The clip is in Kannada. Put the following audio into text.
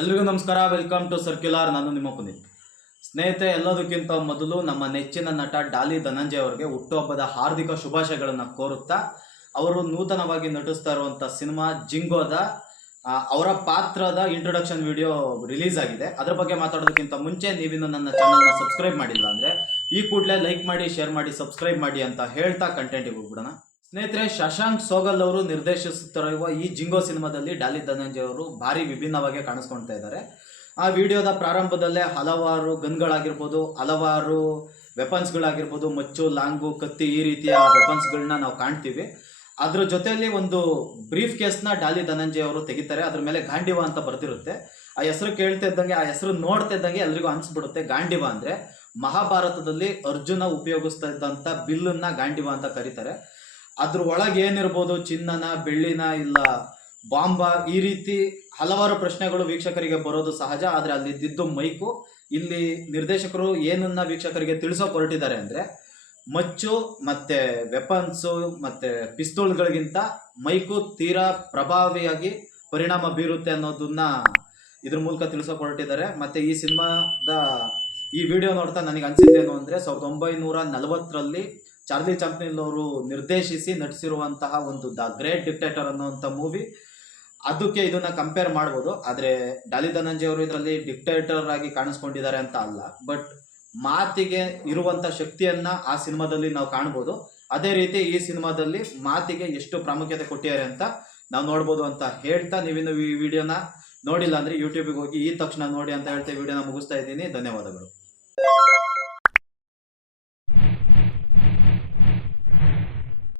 ಎಲ್ರಿಗೂ ನಮಸ್ಕಾರ. ವೆಲ್ಕಮ್ ಟು ಸರ್ಕ್ಯುಲರ್ ನಾನು ನಿಮ್ಮ ಪುನೀತ್. ಸ್ನೇಹಿತರೆ, ಎಲ್ಲದಕ್ಕಿಂತ ಮೊದಲು ನಮ್ಮ ನೆಚ್ಚಿನ ನಟ ಡಾಲಿ ಧನಂಜಯ ಅವರಿಗೆ ಹುಟ್ಟುಹಬ್ಬದ ಹಾರ್ದಿಕ ಶುಭಾಶಯಗಳನ್ನು ಕೋರುತ್ತಾ, ಅವರು ನೂತನವಾಗಿ ನಟಿಸ್ತಾ ಇರುವಂಥ ಸಿನಿಮಾ ಜಿಂಗೋದ ಅವರ ಪಾತ್ರದ ಇಂಟ್ರೊಡಕ್ಷನ್ ವಿಡಿಯೋ ರಿಲೀಸ್ ಆಗಿದೆ. ಅದರ ಬಗ್ಗೆ ಮಾತಾಡೋದಕ್ಕಿಂತ ಮುಂಚೆ ನೀವಿನ್ನು ನನ್ನ ಚಾನಲ್ನ ಸಬ್ಸ್ಕ್ರೈಬ್ ಮಾಡಿಲ್ಲ ಅಂದರೆ, ಈ ಕೂಡಲೇ ಲೈಕ್ ಮಾಡಿ ಶೇರ್ ಮಾಡಿ ಸಬ್ಸ್ಕ್ರೈಬ್ ಮಾಡಿ ಅಂತ ಹೇಳ್ತಾ ಕಂಟೆಂಟಿಗೆ ಹೋಗ್ಬಿಡೋಣ. ಸ್ನೇಹಿತರೆ, ಶಶಾಂಕ್ ಸೋಗಲ್ ಅವರು ನಿರ್ದೇಶಿಸುತ್ತಿರುವ ಈ ಜಿಂಗೋ ಸಿನಿಮಾದಲ್ಲಿ ಡಾಲಿ ಧನಂಜಯ ಅವರು ಭಾರಿ ವಿಭಿನ್ನವಾಗಿ ಕಾಣಿಸ್ಕೊಳ್ತಾ ಇದ್ದಾರೆ. ಆ ವಿಡಿಯೋದ ಪ್ರಾರಂಭದಲ್ಲೇ ಹಲವಾರು ಗನ್ಗಳಾಗಿರ್ಬೋದು, ಹಲವಾರು ವೆಪನ್ಸ್ಗಳಾಗಿರ್ಬೋದು, ಮಚ್ಚು, ಲಾಂಗು, ಕತ್ತಿ ಈ ರೀತಿಯ ವೆಪನ್ಸ್ಗಳನ್ನ ನಾವು ಕಾಣ್ತೀವಿ. ಅದ್ರ ಜೊತೆಯಲ್ಲಿ ಒಂದು ಬ್ರೀಫ್ ಕೇಸ್ನ ಡಾಲಿ ಧನಂಜಯ ಅವರು ತೆಗಿತಾರೆ. ಅದ್ರ ಮೇಲೆ ಗಾಂಡಿವ ಅಂತ ಬರ್ತಿರುತ್ತೆ ಆ ಹೆಸರು ಕೇಳ್ತಾ ಇದ್ದಂಗೆ, ಆ ಹೆಸರು ನೋಡ್ತಾ ಇದ್ದಂಗೆ ಎಲ್ರಿಗೂ ಅನ್ಸ್ಬಿಡುತ್ತೆ ಗಾಂಡಿವ ಅಂದ್ರೆ ಮಹಾಭಾರತದಲ್ಲಿ ಅರ್ಜುನ ಉಪಯೋಗಿಸ್ತಾ ಇದ್ದಂಥ ಬಿಲ್ಲನ್ನ ಗಾಂಡಿವ ಅಂತ ಕರೀತಾರೆ. ಅದ್ರ ಒಳಗೆ ಏನಿರ್ಬೋದು? ಚಿನ್ನನ, ಬೆಳ್ಳಿನ ಇಲ್ಲ. ಬಾಂಬ ಈ ರೀತಿ ಹಲವಾರು ಪ್ರಶ್ನೆಗಳು ವೀಕ್ಷಕರಿಗೆ ಬರೋದು ಸಹಜ, ಆದರೆ ಅಲ್ಲಿ ಇದ್ದಿದ್ದು ಮೈಕು. ಇಲ್ಲಿ ನಿರ್ದೇಶಕರು ಏನನ್ನ ವೀಕ್ಷಕರಿಗೆ ತಿಳಿಸೋಕೆ ಹೊರಟಿದ್ದಾರೆ ಅಂದ್ರೆ, ಮಚ್ಚು ಮತ್ತೆ ವೆಪನ್ಸು ಮತ್ತೆ ಪಿಸ್ತೂಲ್ಗಳಿಗಿಂತ ಮೈಕು ತೀರಾ ಪ್ರಭಾವಿಯಾಗಿ ಪರಿಣಾಮ ಬೀರುತ್ತೆ ಅನ್ನೋದನ್ನ ಇದ್ರ ಮೂಲಕ ತಿಳಿಸೋಕೆ ಹೊರಟಿದ್ದಾರೆ. ಮತ್ತೆ ಈ ಸಿನಿಮಾದ ಈ ವಿಡಿಯೋ ನೋಡ್ತಾ ನನಗೆ ಅನ್ಸಿದ್ದೇನು ಅಂದ್ರೆ, ಸಾವಿರದ ಒಂಬೈನೂರ ನಲವತ್ತರಲ್ಲಿ ಚಾರ್ಲಿ ಚಾಂಪ್ಲಿನ್ ಅವರು ನಿರ್ದೇಶಿಸಿ ನಟಿಸಿರುವಂತಹ ಒಂದು ದ ಗ್ರೇಟ್ ಡಿಕ್ಟೇಟರ್ ಅನ್ನುವಂಥ ಮೂವಿ. ಅದಕ್ಕೆ ಇದನ್ನ ಕಂಪೇರ್ ಮಾಡ್ಬೋದು. ಆದರೆ ಡಾಲಿ ಧನಂಜಯ ಅವರು ಇದರಲ್ಲಿ ಡಿಕ್ಟೇಟರ್ ಆಗಿ ಕಾಣಿಸ್ಕೊಂಡಿದ್ದಾರೆ ಅಂತ ಅಲ್ಲ. ಬಟ್ ಮಾತಿಗೆ ಇರುವಂತ ಶಕ್ತಿಯನ್ನ ಆ ಸಿನಿಮಾದಲ್ಲಿ ನಾವು ಕಾಣ್ಬೋದು. ಅದೇ ರೀತಿ ಈ ಸಿನಿಮಾದಲ್ಲಿ ಮಾತಿಗೆ ಎಷ್ಟು ಪ್ರಾಮುಖ್ಯತೆ ಕೊಟ್ಟಿದ್ದಾರೆ ಅಂತ ನಾವು ನೋಡ್ಬೋದು ಅಂತ ಹೇಳ್ತಾ ನೀವಿನ್ನು ಈ ವಿಡಿಯೋನ ನೋಡಿಲ್ಲ ಅಂದ್ರೆ ಯೂಟ್ಯೂಬಿಗೆ ಹೋಗಿ ಈ ತಕ್ಷಣ ನೋಡಿ ಅಂತ ಹೇಳ್ತಾ ವಿಡಿಯೋನ ಮುಗಿಸ್ತಾ ಇದ್ದೀನಿ. ಧನ್ಯವಾದಗಳು.